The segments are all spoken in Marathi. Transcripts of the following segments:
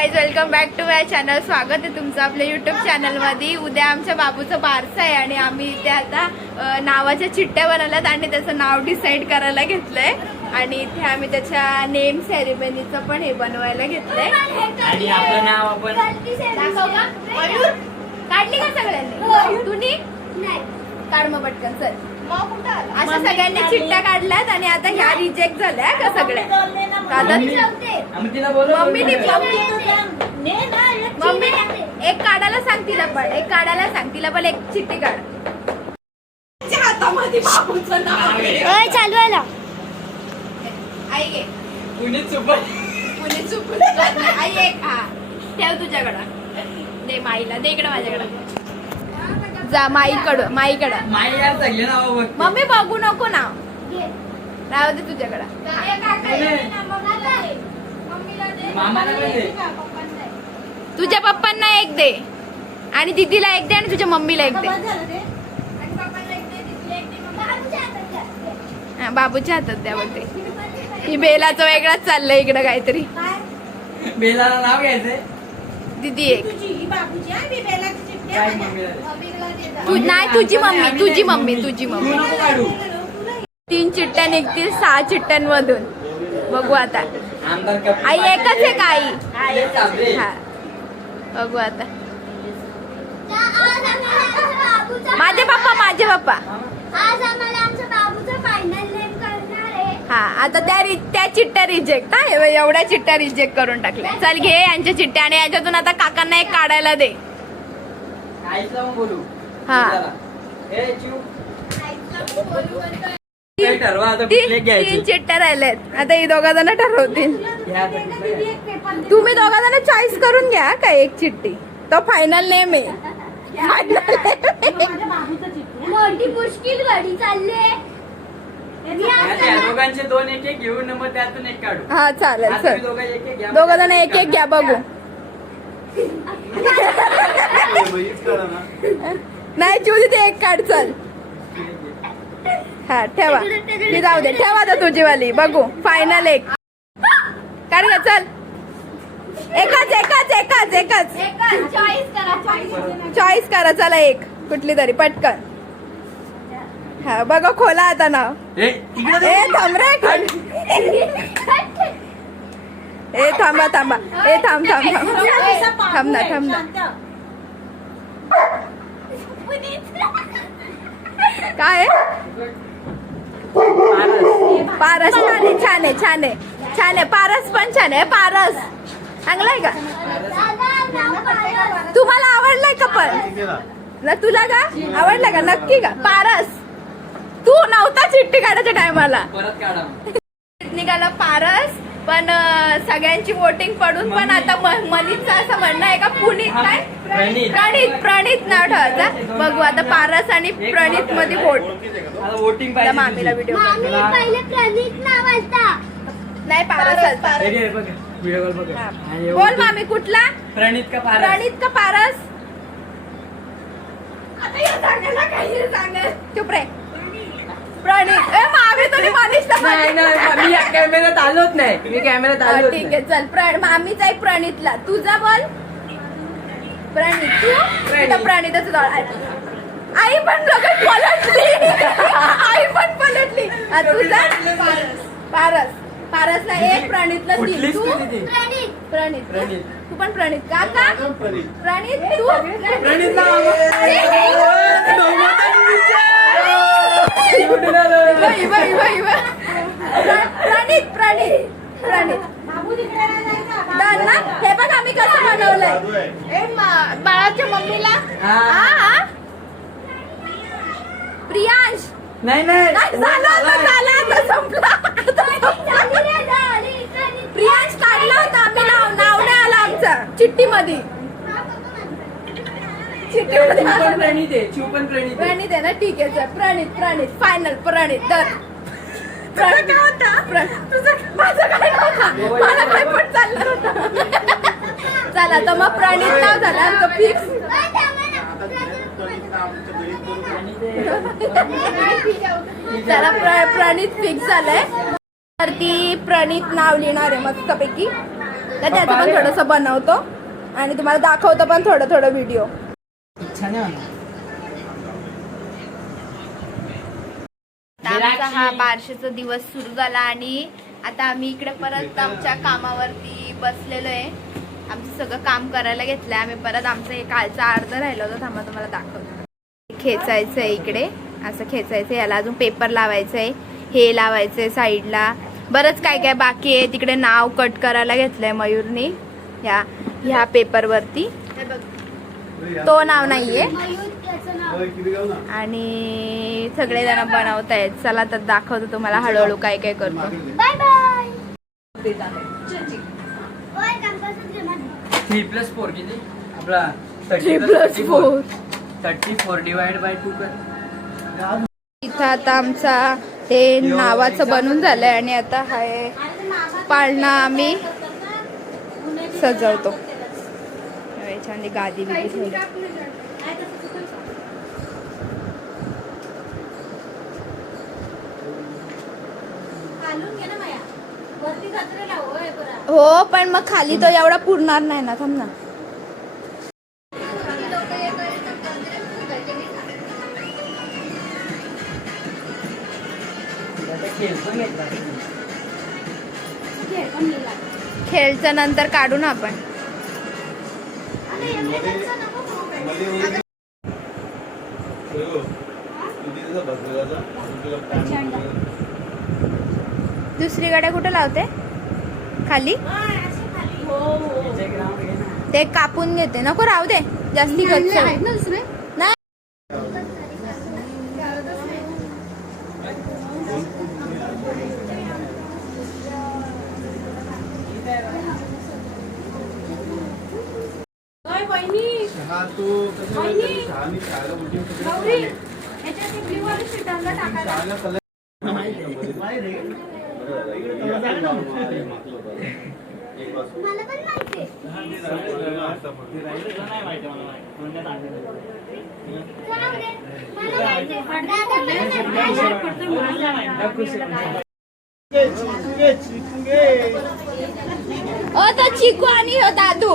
Guys, welcome back to my channel. स्वागत आहे तुमचं आपल्या यूट्यूब चॅनलमध्ये. उद्या आमच्या बाबूचं बारसं आहे आणि आम्ही इथे आता नावाच्या चिठ्ठ्या बनवल्यात आणि त्याचं नाव डिसाईड करायला घेतलंय. आणि इथे आम्ही त्याच्या नेम सेरेमनीचं पण हे बनवायला घेतलंय. आणि आपलं नाव आपण काढली का सगळ्यांनी? तुम्ही काढ मग पटकन. चल अशा सगळ्यांनी चिठ्ठ्या काढल्यात आणि आता ह्या रिजेक्ट झाल्या का सगळ्या? मम्मी एक काढायला सांग तिला, पण एक काढायला सांग तिला, पण एक चिठ्ठी काढ. हातामध्ये बाबूचं नाव चालू आला. आई घे. पुणे चुकून आई एक. हा ठेव तुझ्याकडं. दे माईला, दे इकडं माझ्याकडं. जा माईकडं. माई यार सगळे नाव बघ. मम्मी बघू नको नाव. राहू दे तुझ्याकडं. मामाला पण दे. तुझ्या पप्पांना एक दे आणि दीदीला एक दे आणि तुझ्या मम्मीला एक दे. बाबूच्या हातात द्या बोलते. ही बेलाचं वेगळाच चाललंय इकडं काहीतरी. बेलाला नाव घ्यायचंय. दीदी एक. काय मम्मीला दे. नाही तुझी मम्मी. तू नको काढू. 3 चिठ्ठ्या निघतील 6 चिठ्ठ्यांमधून. बघू आता. आमदार कप. आई एकच आहे का आई? चालले. हा बघू आता. माझे पप्पा. आज आम्हाला आमच्या बाबूचं फायनल नेम करणार आहे. हा आता त्या चिठ्ठ्या रिजेक्ट. हा एवढ्या चिठ्ठ्या रिजेक्ट करून टाकल्या. चल घे यांच्या चिठ्ठ्या आणि याच्यातून आता काकांना एक काढायला दे. आईला मग बोलू. हा. ए चिऊ. काय ठरवा आता कुठले 3 घ्यायचे. चिठ्ठ्या राहिल्यात. आता ही दोघा जण ठरवतील. घ्या आता कुठलं घ्यायचं. तुम्ही दोघा जण चॉईस करून घ्या का एक चिठ्ठी. तो फायनल नेम आहे. मोठी मुश्किल घडी चालली. त्या दोघांचे 2 एक घेऊन मग त्यातून एक काढू. हा चालेल. आता चल तुम्ही दोघं एक घ्या. दोघा जण एक घ्या. बघू. नाही चिवली ते एक काढ. चल हा ठेवा. ती जाऊ दे. ठेवा आता तुझी वाली. बघू फायनल एक काढ ग. चल एकच चॉईस करा. चला एक कुठली तरी पटकन. हा बघा खोला आता नाव. ए थांब रे. थांबा. थांब ना. काय पारस? छान आहे. पारस पण छान आहे. पारस चांगलाय का? तुम्हाला आवडलाय का? पण ना तुला का आवडला का? नक्की का? पारस तू नव्हता चिठ्ठी काढायच्या टायमाला. परत काढा. निघाला पारस. पण सगळ्यांची वोटिंग पडून पण आता मनीतचं असं म्हणणं आहे का पुनीत काय प्रणित नाव ठेवायचं. बघू आता पारस आणि प्रणित मध्ये वोटिंग मामीला व्हिडिओ पहिले प्रणित नाव आलता. नाही पारस. बोल मामी कुठला? प्रणित का पारस? आता या सांगायला काही सांगेल. चुप रे. प्रणित. मामी तुम्ही नाही मी कॅमेऱ्यात आलोच नाही. ठीक आहे चल. मामीचा एक प्रणितला. तुझा बोल. प्रणित. तू प्रणितच. आई पण लगेच पलटली. तुझा पारसला एक, प्रणितला 3. तू प्रणित. तू पण प्रणित. काका प्रणित. तू प्रणित. हे बघ आम्ही कसं बनवलंय. बाळाच्या मम्मीला प्रियांश. नाही झालं संपला. प्रियांश काढला होता आम्ही. नाव नाही आला आमचं चिठ्ठी मध्ये. प्रणित आहे ना? ठीक आहे सर. प्रणित फायनल. प्रणित तर माझं काय नव्हतं. मला काय पण चाललं होतं. चला तर मग प्रणित नाव झालं आमचं फिक्स. जरा प्रणित फिक्स झालंय. वरती प्रणित नाव लिहिणार आहे मस्तपैकी. तर त्याचं पण थोडंसं बनवतो आणि तुम्हाला दाखवतो पण थोडं व्हिडिओ. छान आहे म्हणा. आमचा हा बारशेचा दिवस सुरू झाला आणि आता आम्ही इकडे परत आमच्या कामावरती बसलेलो आहे. आमचं सगळं काम करायला घेतलंय आम्ही परत. आमचं हे कालचं अर्ध राहिलं होतं, थांबा तुम्हाला दाखवतो. खेचायचं आहे इकडे, असं खेचायचं, याला अजून पेपर लावायचं आहे, हे लावायचं आहे साईडला, बरंच काय काय बाकी आहे. तिकडे नाव कट करायला घेतलंय मयूरनी ह्या पेपरवरती. तो नाव नाहीये आणि सगळेजण बनवत आहेत. चला तर दाखवतो तुम्हाला हळूहळू काय काय करतो. Bye bye. 3+4 किती आपला 3+4 34 डिवाइड बाय 2 कर. इथं आता आमचा ते नावाचं बनून झालंय आणि आता हाय पाळणा आम्ही सजवतो. याच्यामध्ये गादी बिदी ठेवली. हो पण मग खाली तो एवढा पुरणार नाही ना, थांब ना. खेळच्या नंतर काढू ना आपण. दुसरी गाड्या कुठे लावते? खाली ते कापून घेते. नको राहू दे, जास्ती गच्च नाही. मला पण माहिती ओ तो चिकू आणि हो दादू.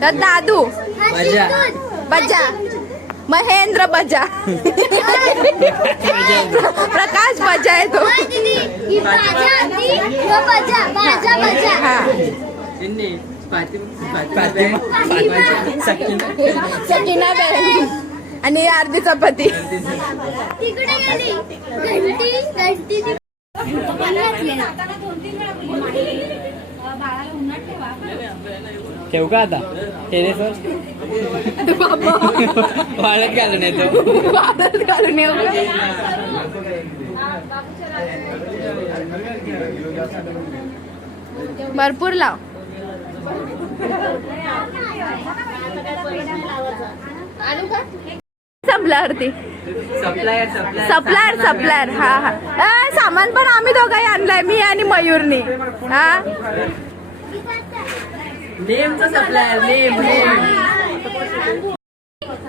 तर दादू बजा बजा, महेंद्र बजा, प्रकाश बजा आहे तो. हा सकीना बॅन आणि अर्धी चपाती. तिकडे गेली घंटी घंटी. ठेवू का आता टेरेसवर? वाळत घालून येतो. वाळत घालून येऊ. भरपूर लाव. संपल्यावरती सप्लायर. हा सामान पण आम्ही दोघांनी आणलाय, मी आणि मयूरनी. हा नेमचं सप्लायर.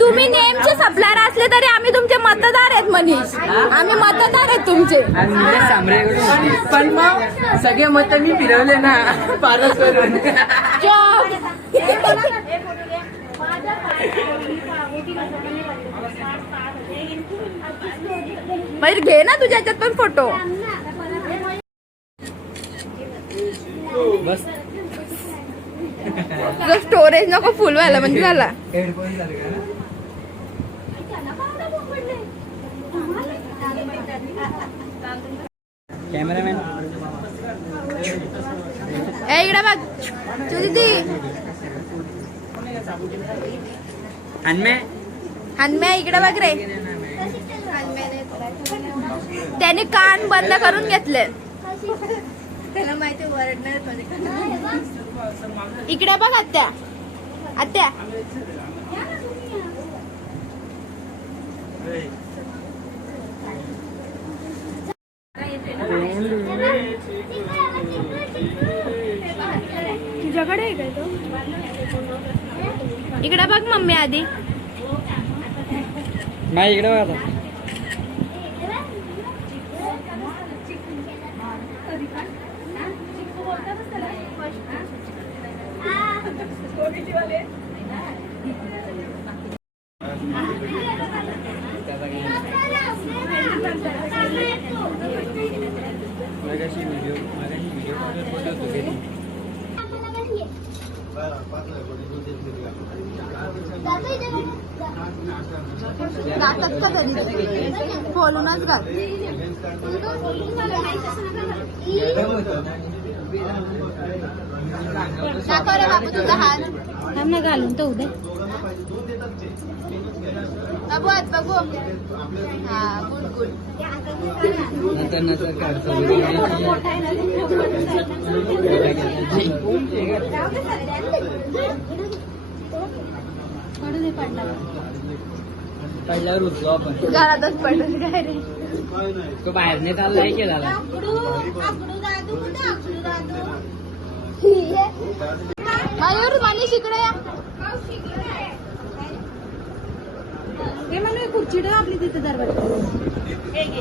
तुम्ही नेमचे सप्लायर असले तरी आम्ही तुमचे मतदार आहेत मनीष. आम्ही मतदार आहेत तुमचे. पण मग सगळे मत मी फिरवले ना पारस करून. मयूर घे ना तुझ्या ह्याच्यात पण फोटो. बस स्टोरेज नको फुल व्हायला म्हणजे झाला. कॅमेरामॅन इकडे बघ तुझी हनम्या इकडे बघ रे. त्याने कान बंद करून घेतले. त्याला माहिती वरडणार. इकडे बघ आत्या. तुझ्याकडे आहे काय तो? इकडे बघ मम्मी आधी. नाही इकडे बघा आता. गातात का कधी बोलूनच गात दाखव रे बाबू तुझा हात थांब घालून तो उद्या बाबू हात बघू हा गुड गुड पडल्यावर उठलो आपण घरातच पडून काय रे तो बाहेर नाही चाललाय केला मयूर मनीष इकडे या हे म्हणून खुर्ची आपली तिथे दरवाजा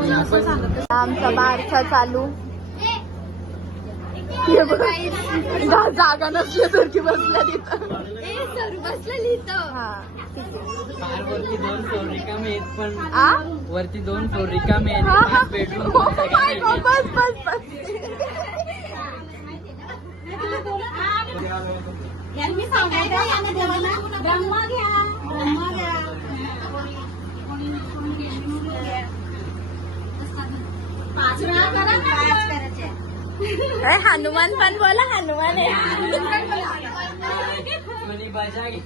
आमचा बारसा चालू जागा नसल्यासारखी बसल्या तिथं बसलेली हा वरती 2 फ्लोर रिकामे आहेत पण आ वरती 2 फ्लोर रिकामे हा, हा. आहेत बेडरूम Oh my God, बस बस बस यांनी सांगायचं यांना देवाला ब्रह्मा घ्या ब्रह्मा घ्या पाच वेळा करा पाच करायचे अरे हनुमान पण बोला हनुमान आहे मनी बजा घे.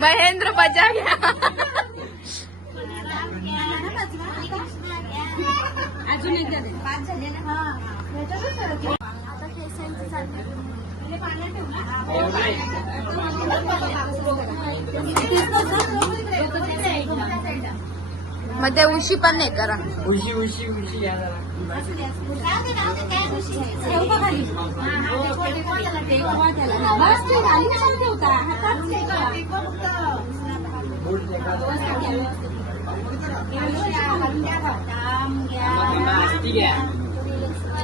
महेंद्र बजा घ्या अजून एकदा दे पाच झाले ना आता केसांची चालली मग ते उशी पण नाही करा उशी उशी उशी या जरा असती घ्या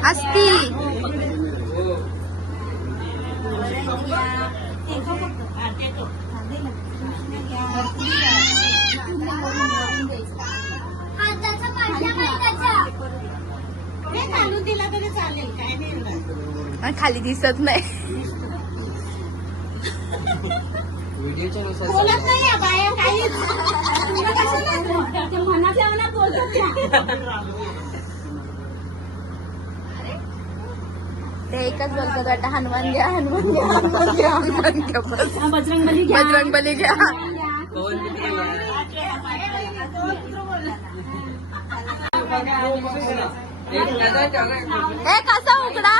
असती घालून दिला तरी चालेल काय नाही खाली दिसत नाही व्हिडिओच्या नुसार बोलत नाही या बाया काहीच मनातल्या मनात बोलत ते एकच बोलतात वाटतं हनुमान घ्या हनुमान घ्या हनुमान घ्या हनुमान घ्या बस बजरंगबली बजरंगबली घ्या ए कसा उकडा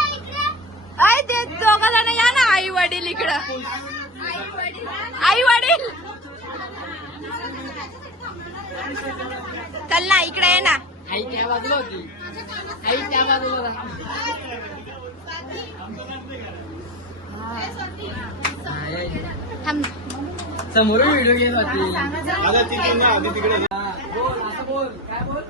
आई ते दोघा जण या ना आई वडील इकडं आई वडील चल ना इकडे ये ना आई त्या बाजूला होती आई त्या बाजूला थांब समोरून व्हिडिओ गेम होती बोल असं बोल काय बोल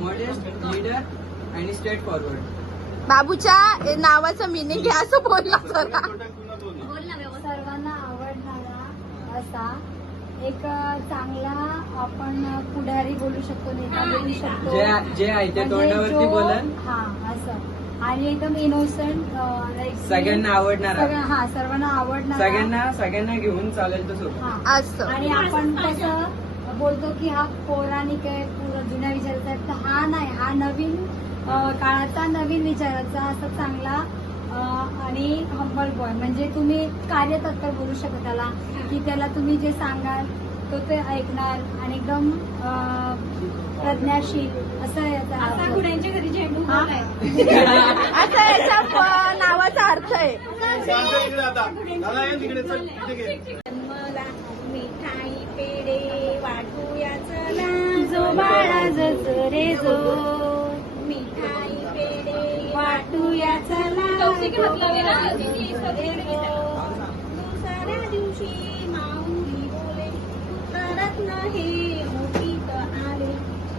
मॉडेस्ट लीडर आणि स्ट्रेट फॉरवर्ड बाबूच्या नावाचं मिनिंग घ्या असं बोलला जरा सर्वांना आवडणारा असा एक चांगला आपण पुढारी बोलू शकतो नेता बोलू शकतो जे आहे ते तोंडावरती बोलन हा असं आणि एकदम इनोसंट सगळ्यांना आवडणारा हा सर्वांना आवडणारा सगळ्यांना घेऊन चालेल तसं हा. असं आणि आपण कसं बोलतो की हा पौराणिक आहे पुढं जुन्या विचाराचा आहे तर हा नाही हा नवीन काळाचा नवीन विचाराचा असा चांगला आणि हंबल बॉय म्हणजे तुम्ही कार्यतत्पर बोलू शकता त्याला, की त्याला तुम्ही जे सांगाल तो ते ऐकणार आणि एकदम प्रज्ञाशील असं याचा अर्थ. कुणाच्या घरी झेंडू हा? असा याच्या नावाचा अर्थ आहे. जन्मला मिठाई पेढे वाटूया चला, जो बाळा जस रे जो मिठाई पेढे वाटूया चला. दुसऱ्या दिवशी माऊली बोले, करत नाही मोठीत आले,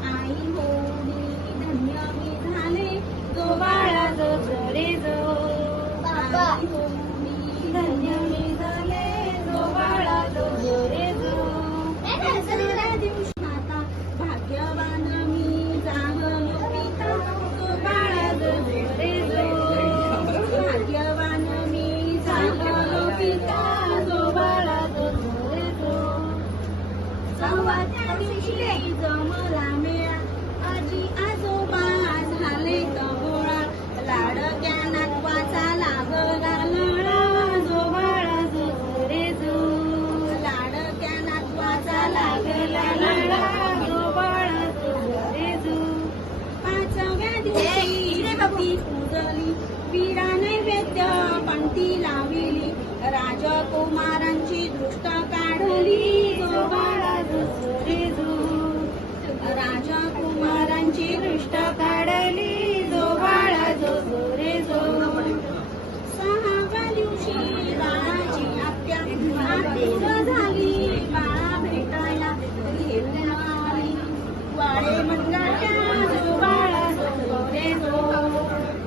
आई होणी धन्य मी झाले, जो बाळा जस रे जो आई होणी धन्य मी झाले, जो बाळा जस रे जो. दुसऱ्या दिवशी आता भाग्यवान मी जाहलो पिता, तो बाळा जस रे जो, भाग्यवान मी जाहलो पिता, जो बाळा जस रे जो. सव्वाच्या दिवशी जमला मेळा, आजी आजोबा झाले कबोळा, लाडक्या नातवाचा लागला लळा, जो बाळा जस रे जो लाडक्या नातवाचा लागला लळा, लळा. जो बाळा जस रे जो. पाचव्या दिवशी ती पूजली, विडा नैवेद्य पंक्ती लाविली, राजकुमारांची दृष्ट काढली, जो बाळा जस रे जो. राजकुमारांची दृष्ट काढली, जो बाळा जस रे जो. सहाव्या दिवशी बाळाची आत्या आतुर झाली, बाळा भेटायला घेऊन आली, वाळे मंगळाच्या जो बाळा जस रे जो,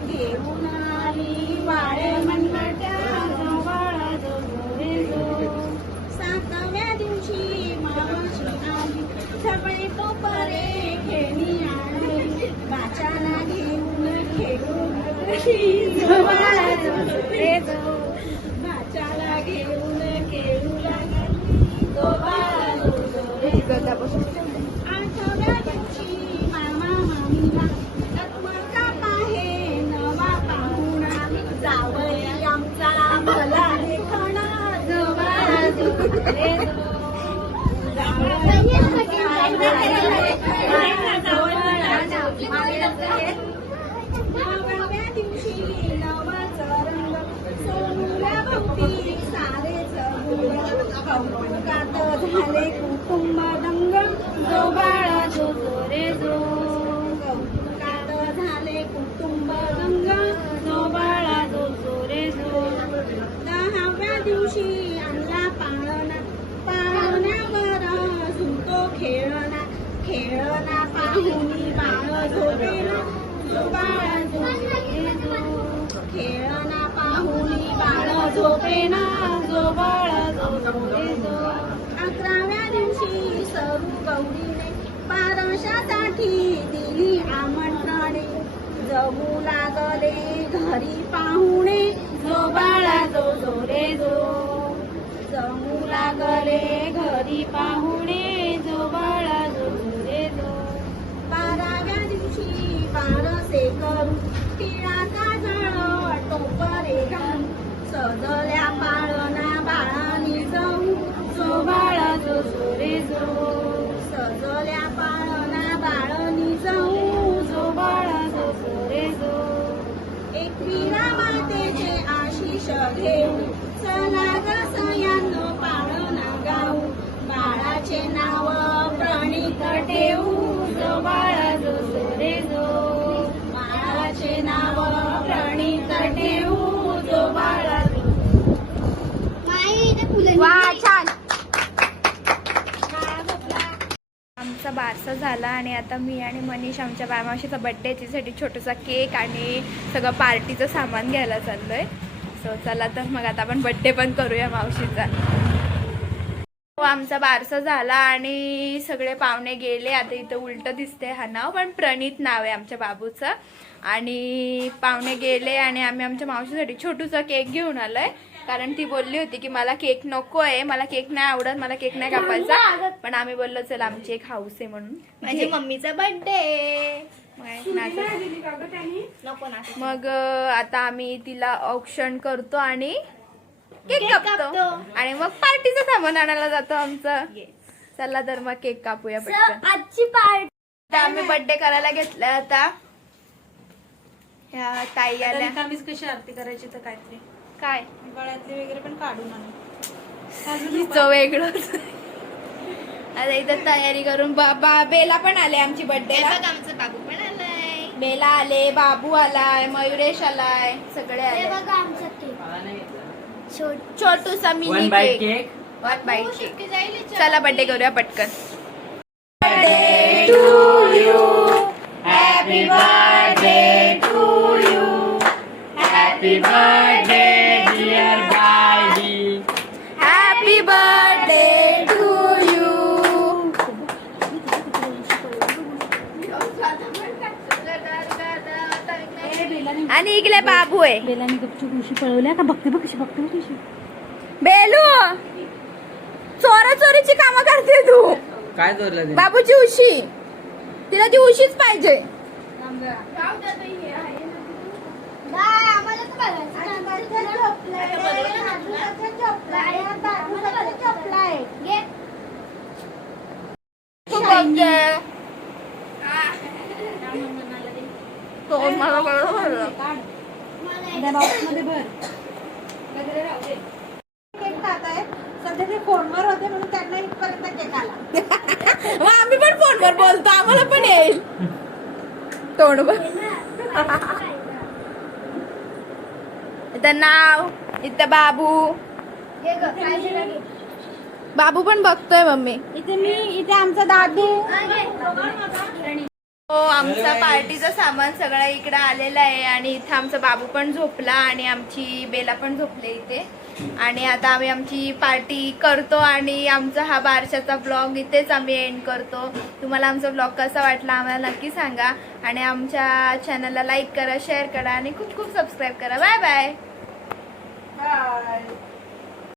घेऊन आली वाळे मंगळाच्या जो बाळा जस रे जो. सातव्या दिवशी मावशी आली, सगळे कोपरे खेळणी आणली, बाच्याला घेऊन खेळून जो बाळा जस रे जो. बाच्याला घेऊन खेळू लागली, जो बाळा जस रे जो. आठव्या दिवशी मामा मामीला नटवटा पाहे नवा पाहुणा, जावई आमचा भला देखणा, जो बाळा जस रे जो. नवव्या दिवशी नवाचा रंग, सोनूला भोवती सारेच गुण, कौतुकात झाले कुटुंब दंग, जो बाळा जस रे जो. कौतुकात झाले कुटुंब दंग. जो बाळा जस रे जो. 10व्या दिवशी आणला पाळणा, पाळण्यावर झुलतो खेळणा, खेळणा पाहुणी बाळ झोपेना, जो बाळा जस रे जो. खेळणा पाहुणी बाळ झोपेना, जो बाळा जस रे जो. 11व्या दिवशी सरू गौरीने पारशासाठी दिली आमंत्रणे, जमू लागले घरी पाहुणे, जो बाळा जस रे जो. जमू लागले घरी पाहुणे, जो बाळा जस रे जो. 12व्या दिवशी बारसे करू, तिळाचा जळ टोपरे घालू, सजल्या पाळणा बाळानी जाऊ, जो बाळा जस रे जो. सजल्या पाळणा बाळानी जाऊ, जो बाळा जस रे जो. एकविरा मातेचे आशिष घेऊ, चला ग सयानो पाळणा गाऊ, बाळाचे नाव प्रणित ठेवू, जो बाळा जस रे जो. बाळाचे नाव प्रणित ठेवू, जो बाळा वा छान. आमचा बारसा झाला आणि आता मी आणि मनीष आमच्या मावशीचा बर्थडे त्याच्यासाठी छोटासा केक आणि सगळं पार्टीचं सामान घ्यायला चाललोय. सो चला तर मग आता आपण बर्थडे पण करूया मावशीचा. आमचा बारसा झाला आणि सगळे पाहुणे गेले. आता इथं उलटं दिसते हा नाव, पण प्रणित नाव आहे आमच्या बाबूचं. आणि पाहुणे गेले आणि आम्ही आमच्या मावशीसाठी छोटूसा केक घेऊन आलोय, कारण ती बोलली होती की मला केक नको आहे, मला केक नाही आवडत, मला केक नाही कापायचा. पण आम्ही बोललो चल आमची एक हाऊस आहे म्हणून. माझी मम्मीचा बर्थडे. मग आता आम्ही तिला औक्षण करतो आणि केक कापतो आणि मग पार्टीचं सामान आणायला जातो आमचं. चला तर मग केक कापूया पटकन. आजची पार्टी आता आम्ही बर्थडे करायला घेतलाय. आता ह्या ताई आल्या. रिकामीच कशी आरती करायची तर काहीतरी काय गळ्यातले वगैरे पण काढून आणू. तिचं वेगळंच. आता इथं तयारी करून बेला पण आले आमची बर्थडे. आमचं बाबू पण आलाय. बेला आले, बाबू आलाय, मयुरेश आलाय, सगळे आले. बघा आमचा केक छोटूसा mini one bite cake. Cake. One bite cake. चला बर्थडे करूया पटकन. Happy birthday to you. Happy birthday dear बाई. Happy birthday to you. आणि इकडे बाबू आहे. बेलाने गपचूप उशी पळवल्या का? बघते बघ कशी बघते कशी. बेलू चोरा चोरीची कामं करते तू. काय जोरलं ते? बाबूची उशी, तिला ती उशीच पाहिजे. तू बघते. तो मला कळलं. केक खात आहे सध्या ते फोनवर होते म्हणून त्यांना इथपर्यंत केक आला. मग आम्ही पण फोनवर बोलतो, आम्हाला पण येईल. तोंड बघ. इथं नाव, इथं बाबू. बाबू पण बघतोय मम्मी. इथे मी, इथे आमचा दादू. हो, आमचा पार्टीचं सामान सगळं इकडं आलेलं आहे आणि इथं आमचा बाबू पण झोपला आणि आमची बेला पण झोपले इथे. आणि आता आम्ही आमची पार्टी करतो आणि आमचा हा बारशाचा ब्लॉग इथेच आम्ही एंड करतो. तुम्हाला आमचा ब्लॉग कसा वाटला आम्हाला नक्की सांगा आणि आमच्या चॅनलला लाईक करा, शेअर करा आणि खूप खूप सबस्क्राईब करा. Bye bye. बाय.